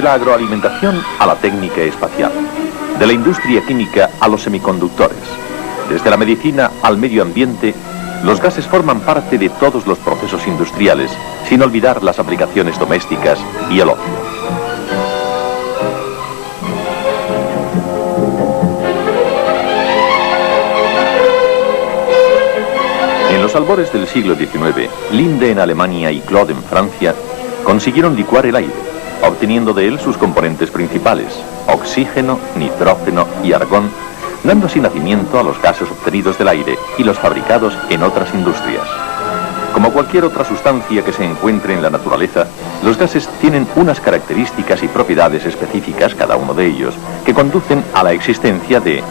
Desde la agroalimentación a la técnica espacial, de la industria química a los semiconductores, desde la medicina al medio ambiente, los gases forman parte de todos los procesos industriales, sin olvidar las aplicaciones domésticas y el ocio. En los albores del siglo XIX, Linde en Alemania y Claude en Francia consiguieron licuar el aire, obteniendo de él sus componentes principales, oxígeno, nitrógeno y argón, dando así nacimiento a los gases obtenidos del aire y los fabricados en otras industrias. Como cualquier otra sustancia que se encuentre en la naturaleza, los gases tienen unas características y propiedades específicas, cada uno de ellos, que conducen a la existencia de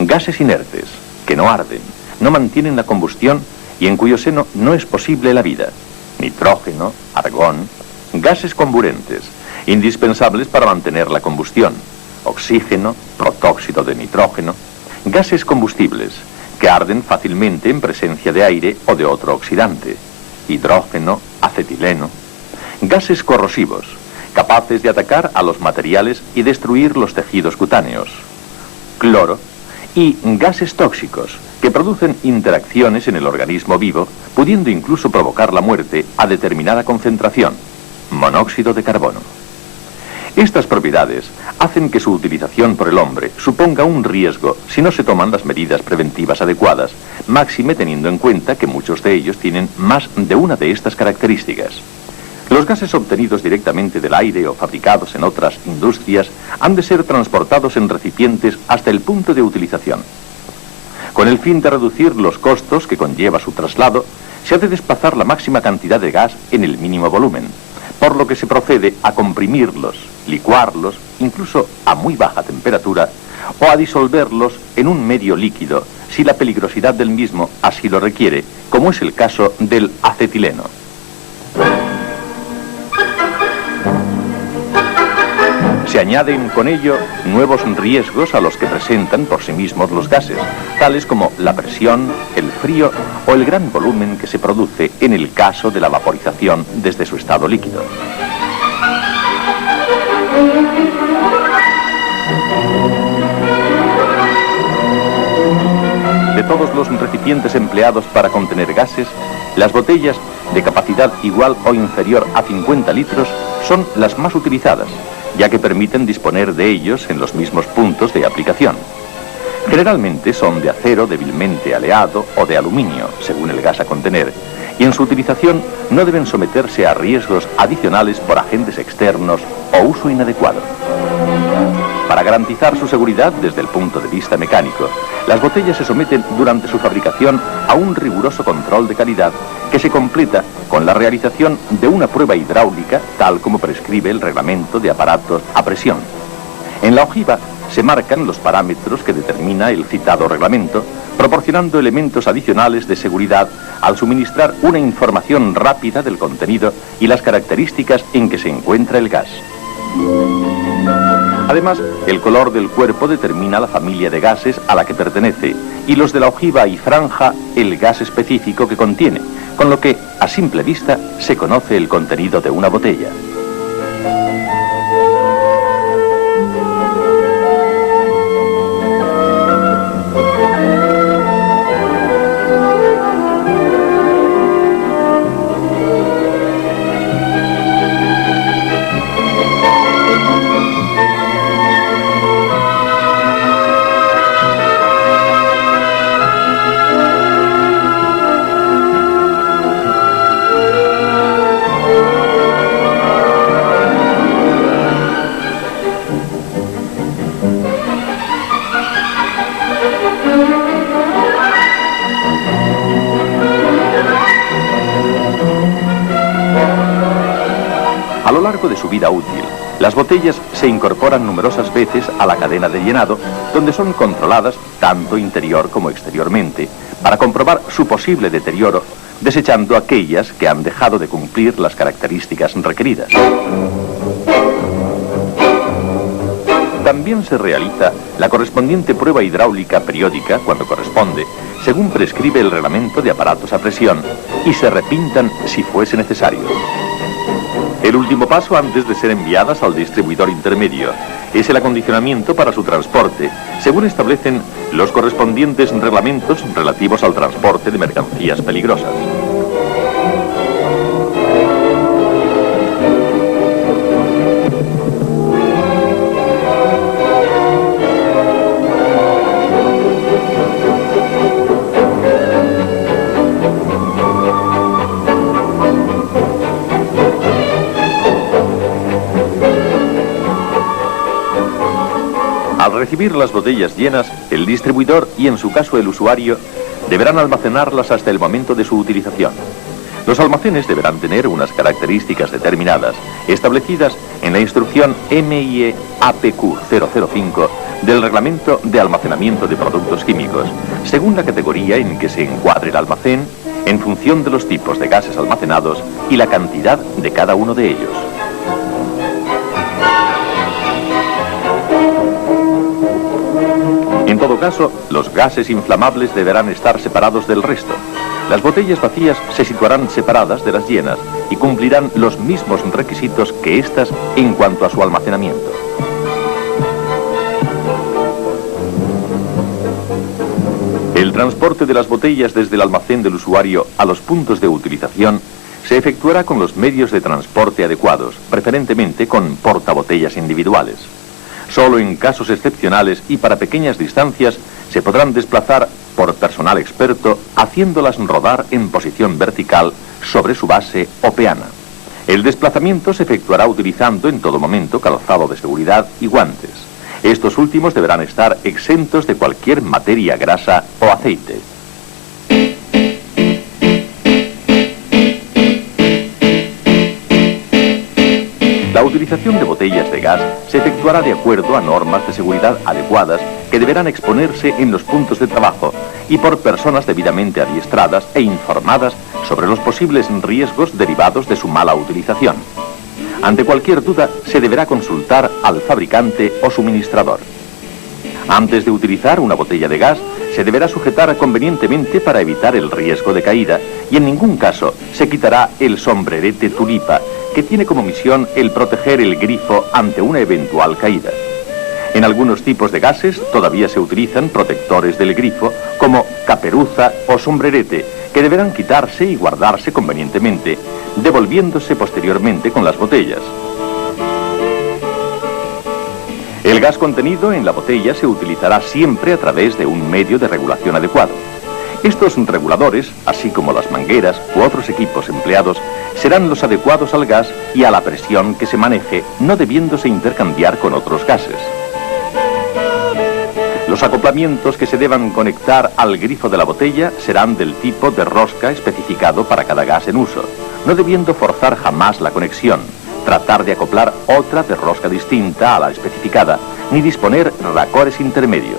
gases inertes, que no arden, no mantienen la combustión y en cuyo seno no es posible la vida. Nitrógeno, argón, gases comburentes, indispensables para mantener la combustión. Oxígeno, protóxido de nitrógeno, gases combustibles, que arden fácilmente en presencia de aire o de otro oxidante. Hidrógeno, acetileno, gases corrosivos, capaces de atacar a los materiales y destruir los tejidos cutáneos. Cloro, y gases tóxicos, que producen interacciones en el organismo vivo, pudiendo incluso provocar la muerte a determinada concentración. Monóxido de carbono. Estas propiedades hacen que su utilización por el hombre suponga un riesgo si no se toman las medidas preventivas adecuadas, máxime teniendo en cuenta que muchos de ellos tienen más de una de estas características. Los gases obtenidos directamente del aire o fabricados en otras industrias han de ser transportados en recipientes hasta el punto de utilización. Con el fin de reducir los costos que conlleva su traslado, se ha de desplazar la máxima cantidad de gas en el mínimo volumen, por lo que se procede a comprimirlos, licuarlos, incluso a muy baja temperatura, o a disolverlos en un medio líquido, si la peligrosidad del mismo así lo requiere, como es el caso del acetileno. Se añaden con ello nuevos riesgos a los que presentan por sí mismos los gases, tales como la presión, el frío o el gran volumen que se produce en el caso de la vaporización desde su estado líquido. De todos los recipientes empleados para contener gases, las botellas de capacidad igual o inferior a 50 litros son las más utilizadas, ya que permiten disponer de ellos en los mismos puntos de aplicación. Generalmente son de acero débilmente aleado o de aluminio, según el gas a contener, y en su utilización no deben someterse a riesgos adicionales por agentes externos o uso inadecuado. Para garantizar su seguridad desde el punto de vista mecánico, las botellas se someten durante su fabricación a un riguroso control de calidad que se completa con la realización de una prueba hidráulica tal como prescribe el reglamento de aparatos a presión. En la ojiva se marcan los parámetros que determina el citado reglamento, proporcionando elementos adicionales de seguridad al suministrar una información rápida del contenido y las características en que se encuentra el gas. Además, el color del cuerpo determina la familia de gases a la que pertenece y los de la ojiva y franja el gas específico que contiene, con lo que, a simple vista, se conoce el contenido de una botella. A lo largo de su vida útil, las botellas se incorporan numerosas veces a la cadena de llenado, donde son controladas tanto interior como exteriormente, para comprobar su posible deterioro, desechando aquellas que han dejado de cumplir las características requeridas. También se realiza la correspondiente prueba hidráulica periódica, cuando corresponde, según prescribe el reglamento de aparatos a presión, y se repintan si fuese necesario. El último paso antes de ser enviadas al distribuidor intermedio es el acondicionamiento para su transporte, según establecen los correspondientes reglamentos relativos al transporte de mercancías peligrosas. Al recibir las botellas llenas, el distribuidor y en su caso el usuario deberán almacenarlas hasta el momento de su utilización. Los almacenes deberán tener unas características determinadas, establecidas en la instrucción MIE APQ 005 del Reglamento de Almacenamiento de Productos Químicos, según la categoría en que se encuadre el almacén, en función de los tipos de gases almacenados y la cantidad de cada uno de ellos. En todo caso, los gases inflamables deberán estar separados del resto. Las botellas vacías se situarán separadas de las llenas y cumplirán los mismos requisitos que éstas en cuanto a su almacenamiento. El transporte de las botellas desde el almacén del usuario a los puntos de utilización se efectuará con los medios de transporte adecuados, preferentemente con portabotellas individuales. Solo en casos excepcionales y para pequeñas distancias se podrán desplazar por personal experto, haciéndolas rodar en posición vertical sobre su base o peana. El desplazamiento se efectuará utilizando en todo momento calzado de seguridad y guantes. Estos últimos deberán estar exentos de cualquier materia grasa o aceite. La utilización de botellas de gas se efectuará de acuerdo a normas de seguridad adecuadas que deberán exponerse en los puntos de trabajo y por personas debidamente adiestradas e informadas sobre los posibles riesgos derivados de su mala utilización. Ante cualquier duda, se deberá consultar al fabricante o suministrador. Antes de utilizar una botella de gas, se deberá sujetar convenientemente para evitar el riesgo de caída y en ningún caso se quitará el sombrerete tulipa, que tiene como misión el proteger el grifo ante una eventual caída. En algunos tipos de gases todavía se utilizan protectores del grifo como caperuza o sombrerete, que deberán quitarse y guardarse convenientemente, devolviéndose posteriormente con las botellas. El gas contenido en la botella se utilizará siempre a través de un medio de regulación adecuado. Estos reguladores, así como las mangueras u otros equipos empleados, serán los adecuados al gas y a la presión que se maneje, no debiéndose intercambiar con otros gases. Los acoplamientos que se deban conectar al grifo de la botella serán del tipo de rosca especificado para cada gas en uso, no debiendo forzar jamás la conexión, tratar de acoplar otra de rosca distinta a la especificada, ni disponer racores intermedios.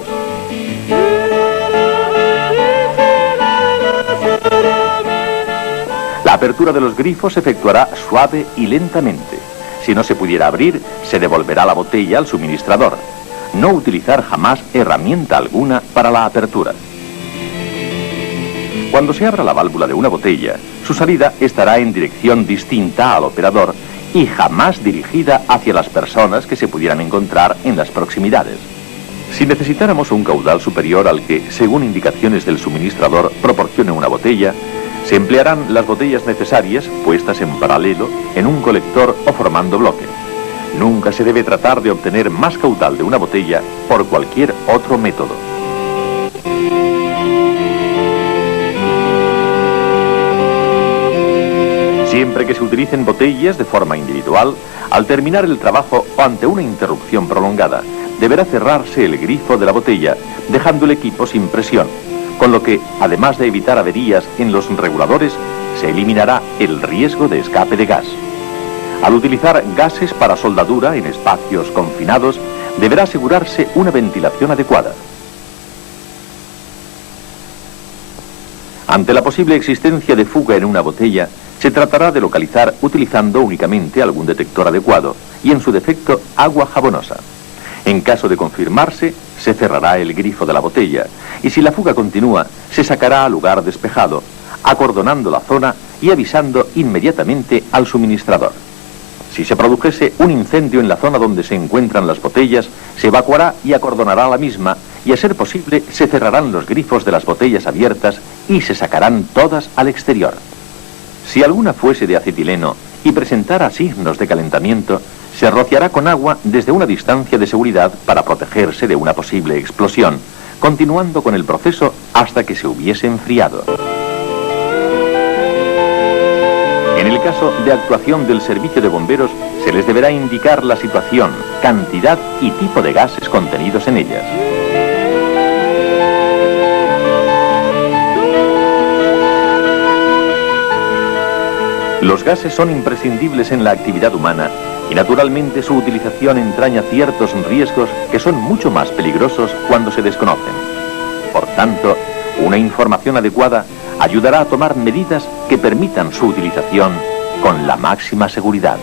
La apertura de los grifos se efectuará suave y lentamente. Si no se pudiera abrir, se devolverá la botella al suministrador. No utilizar jamás herramienta alguna para la apertura. Cuando se abra la válvula de una botella, su salida estará en dirección distinta al operador y jamás dirigida hacia las personas que se pudieran encontrar en las proximidades. Si necesitáramos un caudal superior al que, según indicaciones del suministrador, proporcione una botella, se emplearán las botellas necesarias puestas en paralelo en un colector o formando bloque. Nunca se debe tratar de obtener más caudal de una botella por cualquier otro método. Siempre que se utilicen botellas de forma individual, al terminar el trabajo o ante una interrupción prolongada, deberá cerrarse el grifo de la botella, dejando el equipo sin presión, con lo que, además de evitar averías en los reguladores, se eliminará el riesgo de escape de gas. Al utilizar gases para soldadura en espacios confinados, deberá asegurarse una ventilación adecuada. Ante la posible existencia de fuga en una botella, se tratará de localizar utilizando únicamente algún detector adecuado y, en su defecto, agua jabonosa. En caso de confirmarse, se cerrará el grifo de la botella y si la fuga continúa, se sacará a lugar despejado, acordonando la zona y avisando inmediatamente al suministrador. Si se produjese un incendio en la zona donde se encuentran las botellas, se evacuará y acordonará la misma, y a ser posible se cerrarán los grifos de las botellas abiertas y se sacarán todas al exterior. Si alguna fuese de acetileno y presentara signos de calentamiento, se rociará con agua desde una distancia de seguridad para protegerse de una posible explosión, continuando con el proceso hasta que se hubiese enfriado. En el caso de actuación del servicio de bomberos, se les deberá indicar la situación, cantidad y tipo de gases contenidos en ellas. Los gases son imprescindibles en la actividad humana y naturalmente su utilización entraña ciertos riesgos que son mucho más peligrosos cuando se desconocen. Por tanto, una información adecuada ayudará a tomar medidas que permitan su utilización con la máxima seguridad.